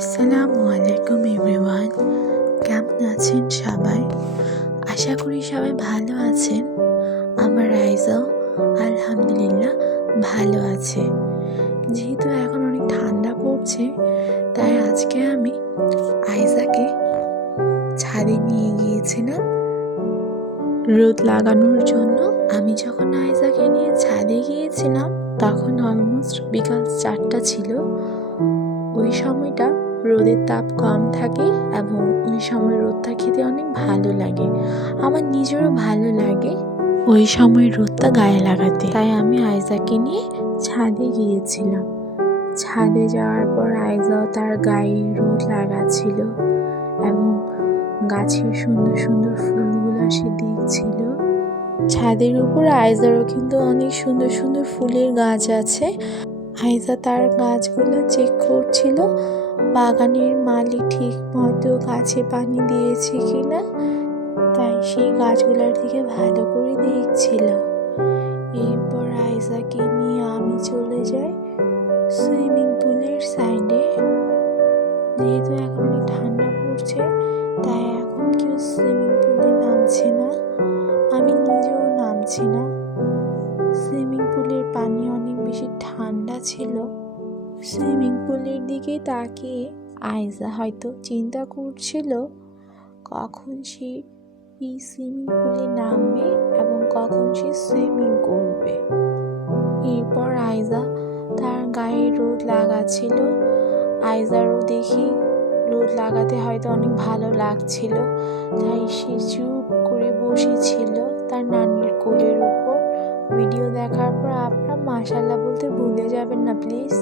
আসসালামু আলাইকুম এভরিওয়ান, কেমন আছেন সবাই? আশা করি সবাই ভালো আছেন। আমার রাইজাও আলহামদুলিল্লাহ ভালো আছে। যেহেতু এখন অনেক ঠান্ডা পড়ছে, তাই আজকে আমি আইজাকে ছাদে নিয়ে গিয়েছিলাম রোদ লাগানোর জন্য। আমি যখন আইজাকে নিয়ে ছাদে গিয়েছিলাম তখন অলমোস্ট বিকাল 4টা ছিল। ওই সময়টা রোদের তাপ কম থাকে এবং ওই সময় রোদটা খেতে অনেক ভালো লাগে। আমার নিজেরও ভালো লাগে ওই সময় রোদটা গায়ে লাগাতে। তাই আমি আইজাকে নিয়ে ছাদে গিয়েছিলাম। ছাদে যাওয়ার পর আইজাও তার গায়ে রোদ লাগাচ্ছিল এবং গাছের সুন্দর সুন্দর ফুলগুলো সে দেখছিল। ছাদের উপর আইজারও কিন্তু অনেক সুন্দর সুন্দর ফুলের গাছ আছে। আইজা তার গাছগুলো চেক করছিল বাগানের মালি ঠিক মতো গাছে পানি দিয়েছে কিনা, তাই সেই গাছগুলোর দিকে ভালো করে দেখছিল। এরপর আইজাকে নিয়ে আমি চলে যাই সুইমিং পুলের সাইডে। যেহেতু এখন অনেক ঠান্ডা পড়ছে, তাই এখন কেউ সুইমিং পুলে নামছে না, আমি নিজেও নামছি না। সুইমিং পুলের পানি অনেক বেশি ঠান্ডা ছিল। সুইমিং পুলের দিকে তাকিয়ে আইজা হয়তো চিন্তা করছিল কখন সে এই সুইমিং পুলে নামবে এবং কখন সে সুইমিং করবে। এরপর আইজা তার গায়ে রোদ লাগাচ্ছিল। আইজারও দেখি রোদ লাগাতে হয়তো অনেক ভালো লাগছিল, তাই সে চুপ করে বসেছিল তার নানির কোলের উপর। ভিডিও দেখার পর আপনারা মাশাআল্লাহ বলতে ভুলে যাবেন না প্লিজ।